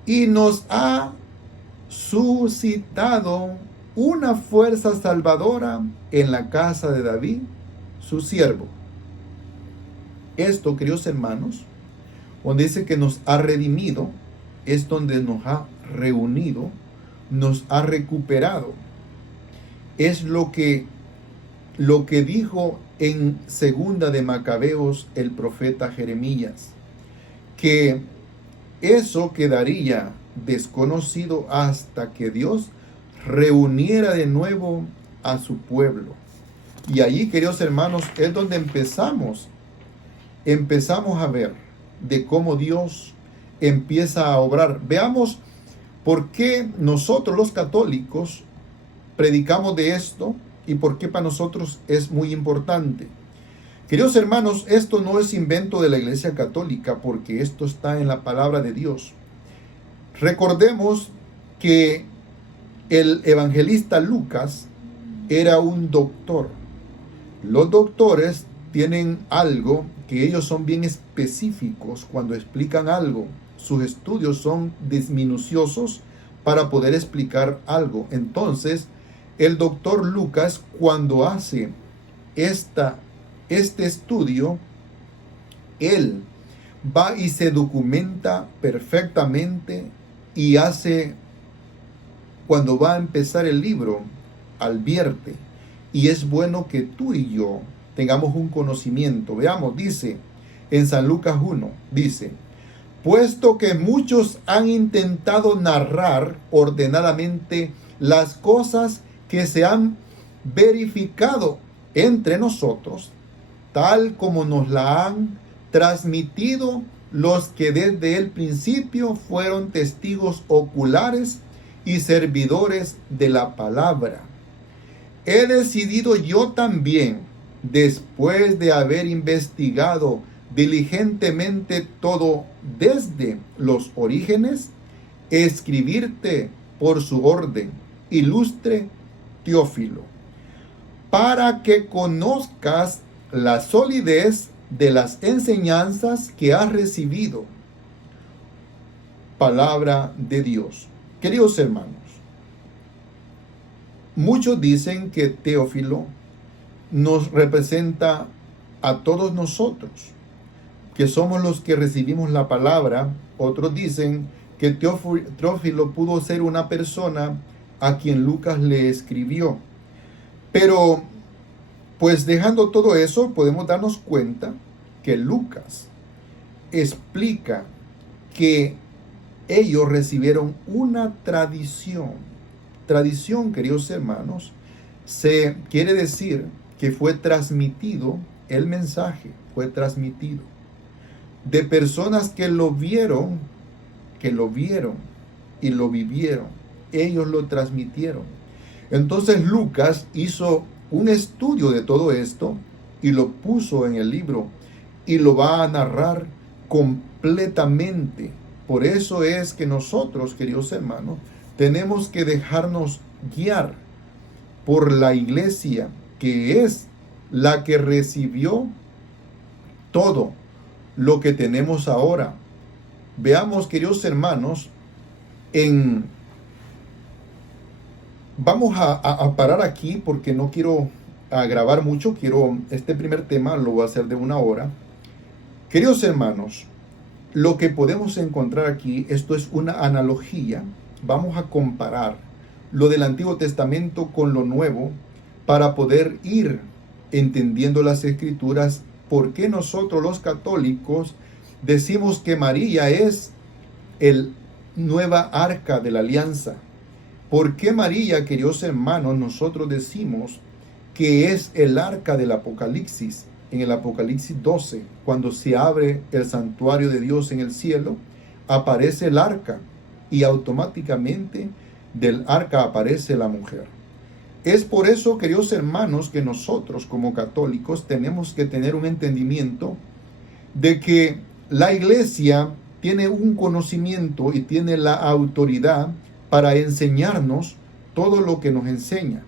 y nos ha suscitado una fuerza salvadora en la casa de David, su siervo. Esto, queridos hermanos, donde dice que nos ha redimido, es donde nos ha reunido, nos ha recuperado. Es lo que dijo en segunda de Macabeos el profeta Jeremías, que eso quedaría desconocido hasta que Dios reuniera de nuevo a su pueblo. Y allí, queridos hermanos, es donde empezamos a ver de cómo Dios empieza a obrar. Veamos por qué nosotros los católicos predicamos de esto y por qué para nosotros es muy importante. Queridos hermanos, esto no es invento de la Iglesia Católica, porque esto está en la palabra de Dios. Recordemos que el evangelista Lucas era un doctor. Los doctores tienen algo que ellos son bien específicos cuando explican algo. Sus estudios son minuciosos para poder explicar algo. Entonces, el doctor Lucas, cuando hace este estudio, él va y se documenta perfectamente y hace, cuando va a empezar el libro, advierte. Y es bueno que tú y yo tengamos un conocimiento. Veamos, dice en San Lucas 1, dice: puesto que muchos han intentado narrar ordenadamente las cosas que se han verificado entre nosotros, tal como nos la han transmitido los que desde el principio fueron testigos oculares y servidores de la palabra. He decidido yo también, después de haber investigado diligentemente todo desde los orígenes, escribirte por su orden, ilustre Teófilo, para que conozcas la solidez de las enseñanzas que has recibido. Palabra de Dios. Queridos hermanos, muchos dicen que Teófilo nos representa a todos nosotros, que somos los que recibimos la palabra. Otros dicen que Teófilo pudo ser una persona a quien Lucas le escribió. Pero, pues dejando todo eso, podemos darnos cuenta que Lucas explica que ellos recibieron una tradición. Tradición, queridos hermanos, se quiere decir que fue transmitido, el mensaje fue transmitido de personas que lo vieron y lo vivieron. Ellos lo transmitieron. Entonces Lucas hizo un estudio de todo esto y lo puso en el libro y lo va a narrar completamente. Por eso es que nosotros, queridos hermanos, tenemos que dejarnos guiar por la iglesia, que es la que recibió todo lo que tenemos ahora. Veamos, queridos hermanos, vamos a parar aquí porque no quiero grabar mucho. Este primer tema lo voy a hacer de 1 hora. Queridos hermanos, lo que podemos encontrar aquí, esto es una analogía. Vamos a comparar lo del Antiguo Testamento con lo Nuevo para poder ir entendiendo las Escrituras. ¿Por qué nosotros los católicos decimos que María es el nueva arca de la alianza? ¿Por qué María, queridos hermanos, nosotros decimos que es el arca del Apocalipsis? En el Apocalipsis 12, cuando se abre el santuario de Dios en el cielo, aparece el arca y automáticamente del arca aparece la mujer. Es por eso, queridos hermanos, que nosotros como católicos tenemos que tener un entendimiento de que la iglesia tiene un conocimiento y tiene la autoridad para enseñarnos todo lo que nos enseña.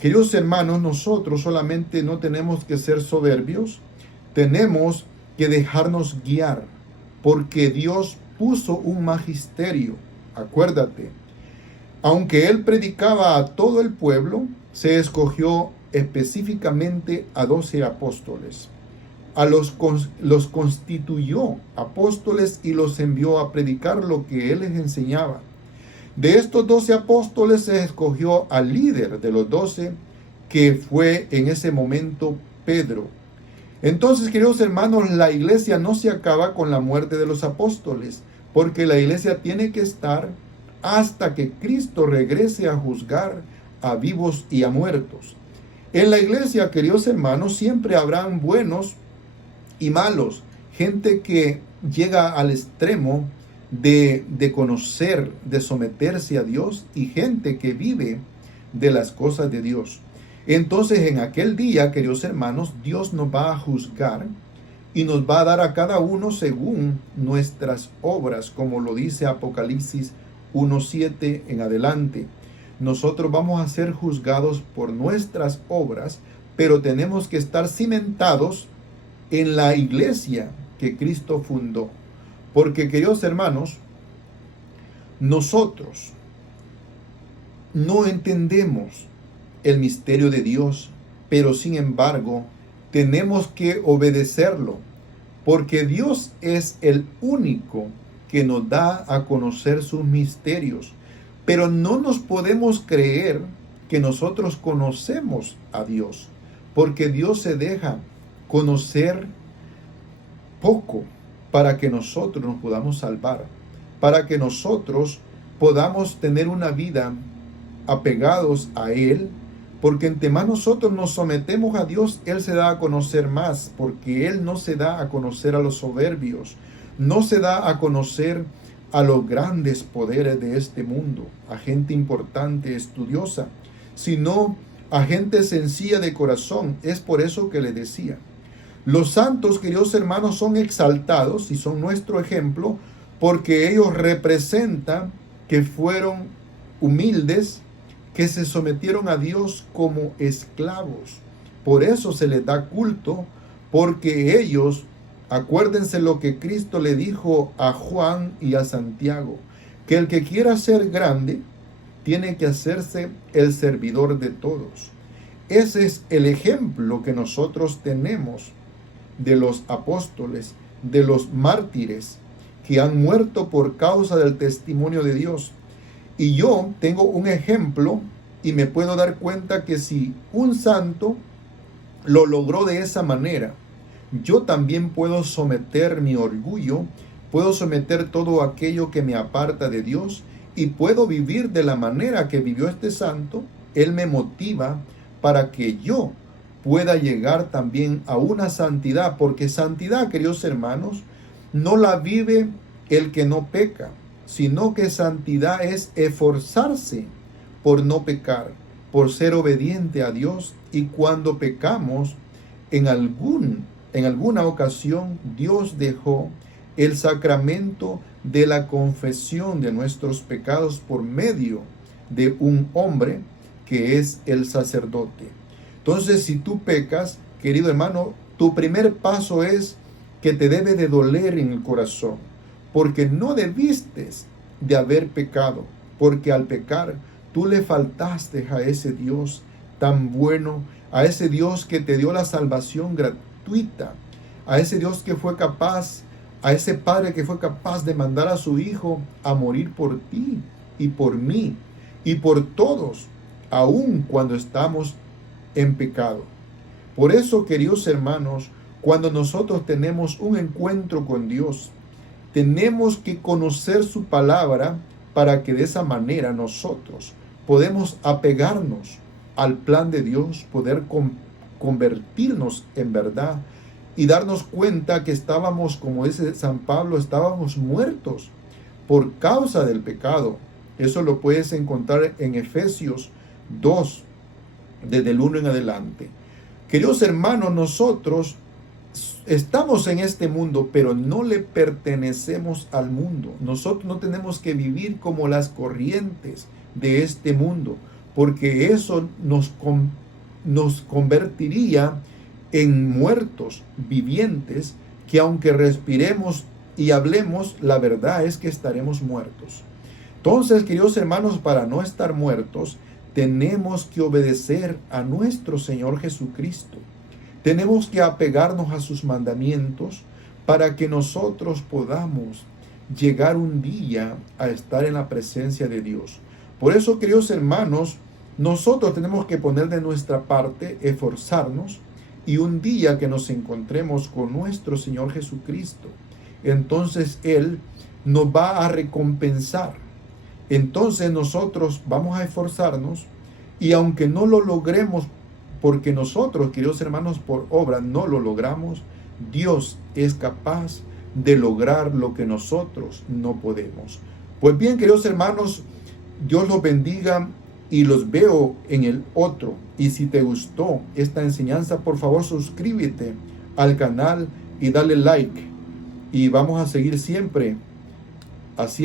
Queridos hermanos, nosotros solamente no tenemos que ser soberbios, tenemos que dejarnos guiar, porque Dios puso un magisterio. Acuérdate, aunque él predicaba a todo el pueblo, se escogió específicamente a 12 apóstoles. Los constituyó apóstoles y los envió a predicar lo que él les enseñaba. De estos 12 apóstoles se escogió al líder de los 12, que fue en ese momento Pedro. Entonces, queridos hermanos, la iglesia no se acaba con la muerte de los apóstoles, porque la iglesia tiene que estar hasta que Cristo regrese a juzgar a vivos y a muertos. En la iglesia, queridos hermanos, siempre habrán buenos y malos, gente que llega al extremo de conocer, de someterse a Dios, y gente que vive de las cosas de Dios. Entonces, en aquel día, queridos hermanos, Dios nos va a juzgar y nos va a dar a cada uno según nuestras obras, como lo dice Apocalipsis 1:7 en adelante. Nosotros vamos a ser juzgados por nuestras obras, pero tenemos que estar cimentados en la iglesia que Cristo fundó. Porque, queridos hermanos, nosotros no entendemos el misterio de Dios, pero sin embargo tenemos que obedecerlo, porque Dios es el único que nos da a conocer sus misterios. Pero no nos podemos creer que nosotros conocemos a Dios, porque Dios se deja conocer poco para que nosotros nos podamos salvar, para que nosotros podamos tener una vida apegados a Él, porque entre más nosotros nos sometemos a Dios, Él se da a conocer más, porque Él no se da a conocer a los soberbios, no se da a conocer a los grandes poderes de este mundo, a gente importante, estudiosa, sino a gente sencilla de corazón. Es por eso que les decía, los santos, queridos hermanos, son exaltados y son nuestro ejemplo, porque ellos representan que fueron humildes, que se sometieron a Dios como esclavos. Por eso se les da culto, porque ellos, acuérdense lo que Cristo le dijo a Juan y a Santiago, que el que quiera ser grande, tiene que hacerse el servidor de todos. Ese es el ejemplo que nosotros tenemos de los apóstoles, de los mártires que han muerto por causa del testimonio de Dios. Y yo tengo un ejemplo y me puedo dar cuenta que si un santo lo logró de esa manera, yo también puedo someter mi orgullo, puedo someter todo aquello que me aparta de Dios y puedo vivir de la manera que vivió este santo. Él me motiva para que yo pueda llegar también a una santidad, porque santidad, queridos hermanos, no la vive el que no peca, sino que santidad es esforzarse por no pecar, por ser obediente a Dios. Y cuando pecamos en alguna ocasión, Dios dejó el sacramento de la confesión de nuestros pecados por medio de un hombre que es el sacerdote. Entonces, si tú pecas, querido hermano, tu primer paso es que te debe de doler en el corazón, porque no debiste de haber pecado, porque al pecar tú le faltaste a ese Dios tan bueno, a ese Dios que te dio la salvación gratuita, a ese Dios que fue capaz, a ese Padre que fue capaz de mandar a su Hijo a morir por ti y por mí y por todos, aun cuando estamos en pecado. Por eso, queridos hermanos, cuando nosotros tenemos un encuentro con Dios, tenemos que conocer su palabra para que de esa manera nosotros podemos apegarnos al plan de Dios, poder convertirnos en verdad y darnos cuenta que estábamos, como dice San Pablo, estábamos muertos por causa del pecado. Eso lo puedes encontrar en Efesios 2, desde el 1 en adelante. Queridos hermanos, nosotros estamos en este mundo, pero no le pertenecemos al mundo. Nosotros no tenemos que vivir como las corrientes de este mundo, porque eso nos convertiría en muertos vivientes, que aunque respiremos y hablemos, la verdad es que estaremos muertos. Entonces, queridos hermanos, para no estar muertos, tenemos que obedecer a nuestro Señor Jesucristo. Tenemos que apegarnos a sus mandamientos para que nosotros podamos llegar un día a estar en la presencia de Dios. Por eso, queridos hermanos, nosotros tenemos que poner de nuestra parte, esforzarnos, y un día que nos encontremos con nuestro Señor Jesucristo, entonces Él nos va a recompensar. entonces nosotros vamos a esforzarnos, y aunque no lo logremos, porque nosotros, queridos hermanos, por obra no lo logramos, Dios es capaz de lograr lo que nosotros no podemos. Pues bien, queridos hermanos, Dios los bendiga y los veo en el otro. Y si te gustó esta enseñanza, por favor suscríbete al canal y dale like. Y vamos a seguir siempre haciendo